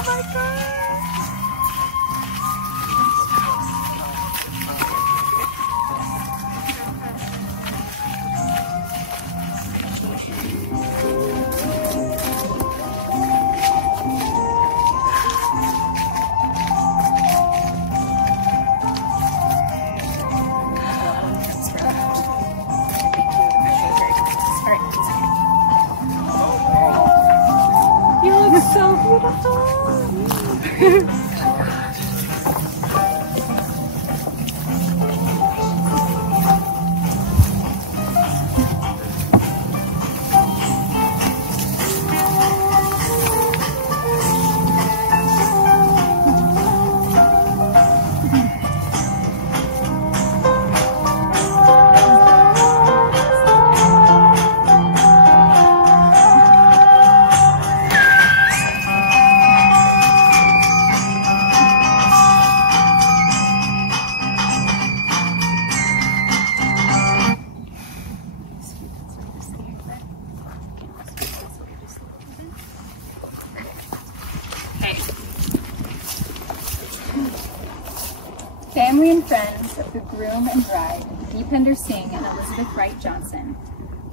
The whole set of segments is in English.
Oh my God. You look so beautiful. Family and friends of the groom and bride, Deepinder Singh and Elizabeth Wright Johnson,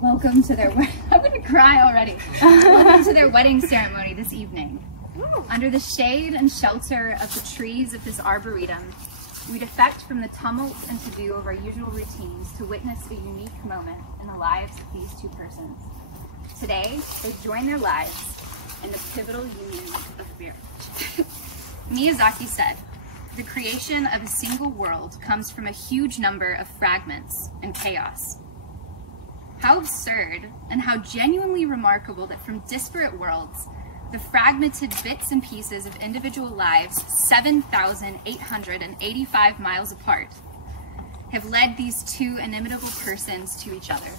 welcome to their I'm going to cry already. Welcome to their wedding ceremony this evening. Under the shade and shelter of the trees of this arboretum, we defect from the tumult and to-do of our usual routines to witness a unique moment in the lives of these two persons. Today, they join their lives in the pivotal union of marriage. Miyazaki said, "The creation of a single world comes from a huge number of fragments and chaos." How absurd and how genuinely remarkable that from disparate worlds, the fragmented bits and pieces of individual lives 7,885 miles apart have led these two inimitable persons to each other.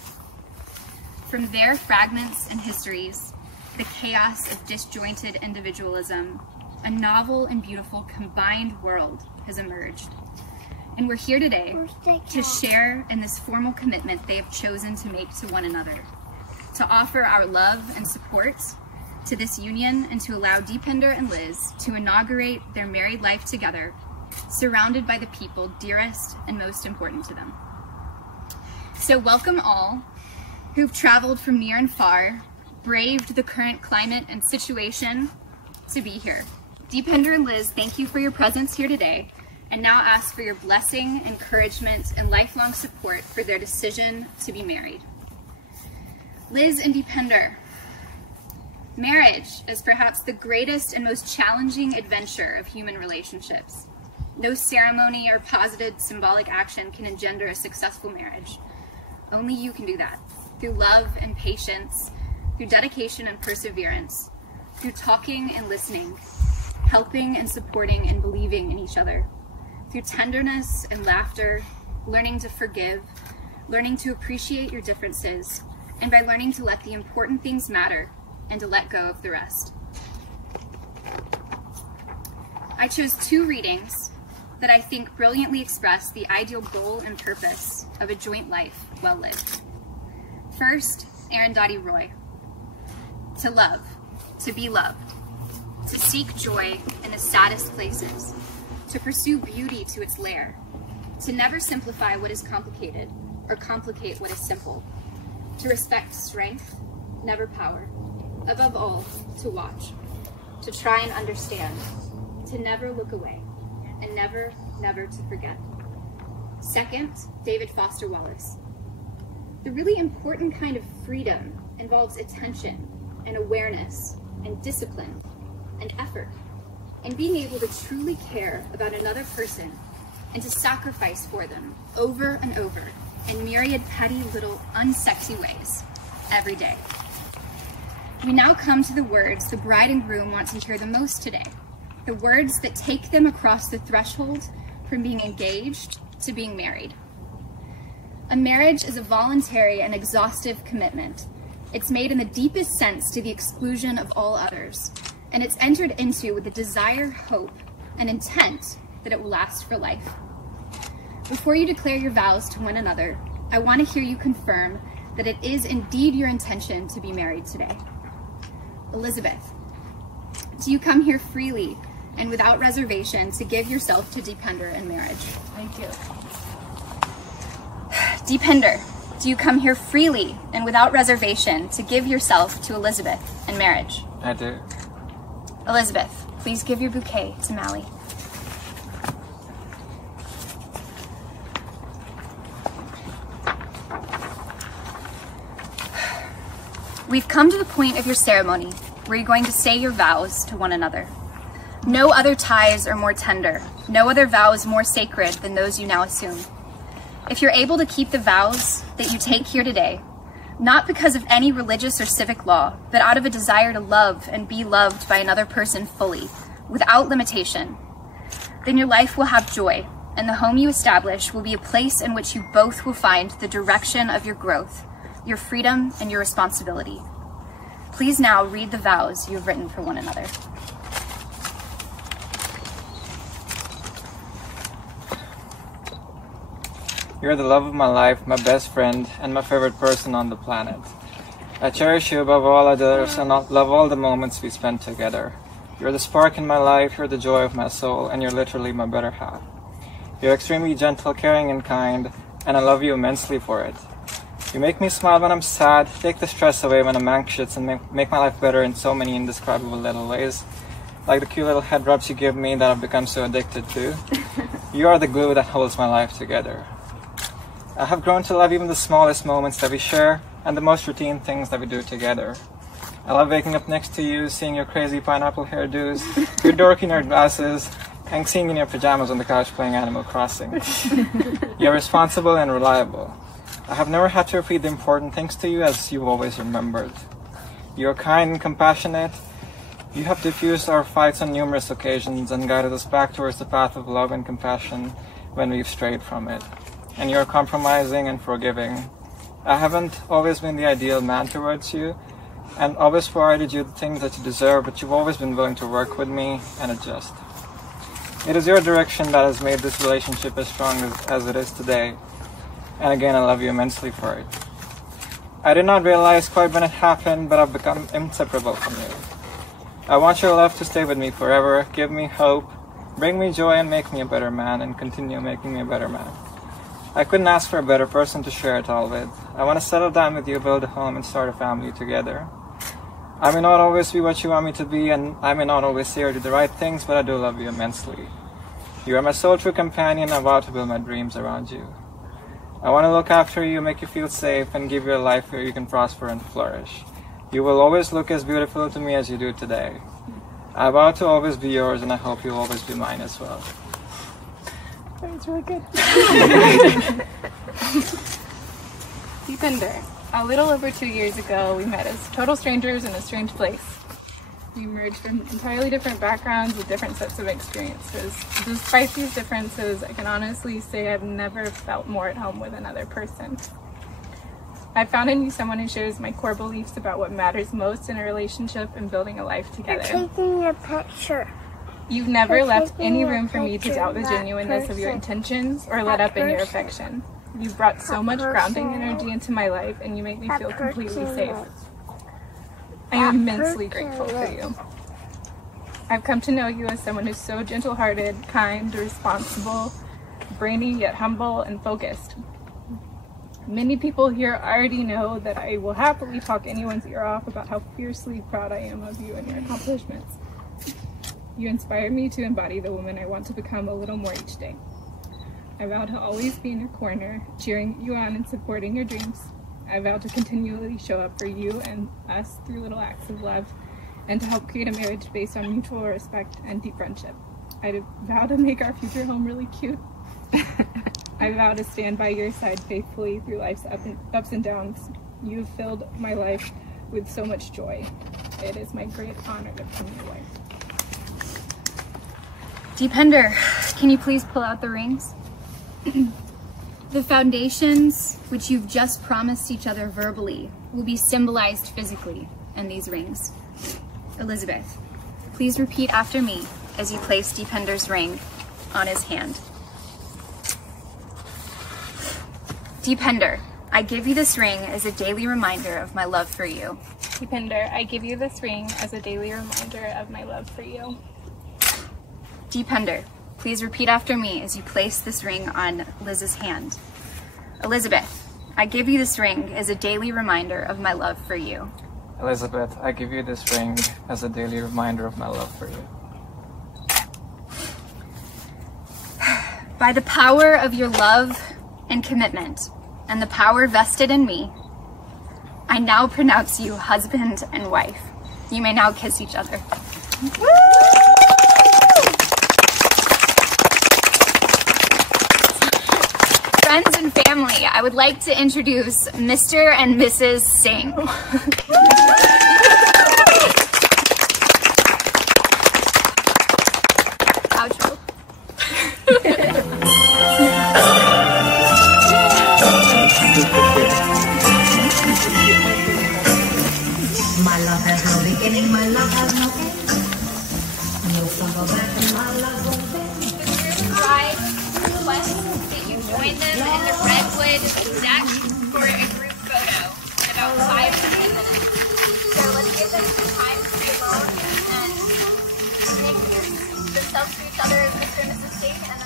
From their fragments and histories, the chaos of disjointed individualism, a novel and beautiful combined world has emerged. And we're here today to share in this formal commitment they have chosen to make to one another, to offer our love and support to this union and to allow Deepinder and Liz to inaugurate their married life together, surrounded by the people dearest and most important to them. So welcome all who've traveled from near and far, braved the current climate and situation to be here. Deepinder and Liz, thank you for your presence here today, and now ask for your blessing, encouragement, and lifelong support for their decision to be married. Liz and Deepinder, marriage is perhaps the greatest and most challenging adventure of human relationships. No ceremony or positive symbolic action can engender a successful marriage. Only you can do that, through love and patience, through dedication and perseverance, through talking and listening, helping and supporting and believing in each other, through tenderness and laughter, learning to forgive, learning to appreciate your differences, and by learning to let the important things matter and to let go of the rest. I chose two readings that I think brilliantly express the ideal goal and purpose of a joint life well lived. First, Arundhati Roy. To love, to be loved, to seek joy in the saddest places, to pursue beauty to its lair, to never simplify what is complicated or complicate what is simple, to respect strength, never power, above all, to watch, to try and understand, to never look away, and never, never to forget. Second, David Foster Wallace. The really important kind of freedom involves attention and awareness and discipline and effort, and being able to truly care about another person and to sacrifice for them over and over in myriad petty little unsexy ways every day. We now come to the words the bride and groom want to hear the most today, the words that take them across the threshold from being engaged to being married. A marriage is a voluntary and exhaustive commitment. It's made in the deepest sense to the exclusion of all others, and it's entered into with the desire, hope, and intent that it will last for life. Before you declare your vows to one another, I want to hear you confirm that it is indeed your intention to be married today. Elizabeth, do you come here freely and without reservation to give yourself to Deepinder in marriage? I do. Deepinder, do you come here freely and without reservation to give yourself to Elizabeth in marriage? I do. Elizabeth, please give your bouquet to Mally. We've come to the point of your ceremony where you're going to say your vows to one another. No other ties are more tender, no other vows more sacred than those you now assume. If you're able to keep the vows that you take here today, not because of any religious or civic law, but out of a desire to love and be loved by another person fully, without limitation, then your life will have joy, and the home you establish will be a place in which you both will find the direction of your growth, your freedom, and your responsibility. Please now read the vows you have written for one another. You're the love of my life, my best friend, and my favorite person on the planet. I cherish you above all others and love all the moments we spent together. You're the spark in my life, you're the joy of my soul, and you're literally my better half. You're extremely gentle, caring, and kind, and I love you immensely for it. You make me smile when I'm sad, take the stress away when I'm anxious, and make my life better in so many indescribable little ways. Like the cute little head rubs you give me that I've become so addicted to. You are the glue that holds my life together. I have grown to love even the smallest moments that we share and the most routine things that we do together. I love waking up next to you, seeing your crazy pineapple hairdos, your dorky nerd glasses, and seeing you in your pajamas on the couch playing Animal Crossing. You're responsible and reliable. I have never had to repeat the important things to you as you've always remembered. You're kind and compassionate. You have diffused our fights on numerous occasions and guided us back towards the path of love and compassion when we've strayed from it. And you're compromising and forgiving. I haven't always been the ideal man towards you, and always provided you the things that you deserve, but you've always been willing to work with me and adjust. It is your direction that has made this relationship as strong as it is today, and again, I love you immensely for it. I did not realize quite when it happened, but I've become inseparable from you. I want your love to stay with me forever, give me hope, bring me joy, and make me a better man, and continue making me a better man. I couldn't ask for a better person to share it all with. I want to settle down with you, build a home, and start a family together. I may not always be what you want me to be, and I may not always say or do the right things, but I do love you immensely. You are my sole true companion, and I vow to build my dreams around you. I want to look after you, make you feel safe, and give you a life where you can prosper and flourish. You will always look as beautiful to me as you do today. I vow to always be yours, and I hope you'll always be mine as well. That was really good. Deepinder, a little over 2 years ago, we met as total strangers in a strange place. We emerged from entirely different backgrounds with different sets of experiences. Despite these differences, I can honestly say I've never felt more at home with another person. I found in you someone who shares my core beliefs about what matters most in a relationship and building a life together. I'm taking a picture. You've never left any room for me to doubt the genuineness of your intentions or let up in your affection. You've brought so much grounding energy into my life, and you make me feel completely safe. I am immensely grateful for you. I've come to know you as someone who's so gentle-hearted, kind, responsible, brainy yet humble, and focused. Many people here already know that I will happily talk anyone's ear off about how fiercely proud I am of you and your accomplishments. You inspire me to embody the woman I want to become a little more each day. I vow to always be in your corner, cheering you on and supporting your dreams. I vow to continually show up for you and us through little acts of love, and to help create a marriage based on mutual respect and deep friendship. I vow to make our future home really cute. I vow to stand by your side faithfully through life's ups and downs. You have filled my life with so much joy. It is my great honor to become your wife. Deepinder, can you please pull out the rings? The foundations which you've just promised each other verbally will be symbolized physically in these rings. Elizabeth, please repeat after me as you place Deepinder's ring on his hand. Deepinder, I give you this ring as a daily reminder of my love for you. Deepinder, I give you this ring as a daily reminder of my love for you. Deepinder, please repeat after me as you place this ring on Liz's hand. Elizabeth, I give you this ring as a daily reminder of my love for you. Elizabeth, I give you this ring as a daily reminder of my love for you. By the power of your love and commitment, and the power vested in me, I now pronounce you husband and wife. You may now kiss each other. Friends and family, I would like to introduce Mr. and Mrs. Singh. Outro. My love has no beginning, my love has no end. No summer back and my love won't bend. Bride request that you join them in the Redwood deck for a group photo in about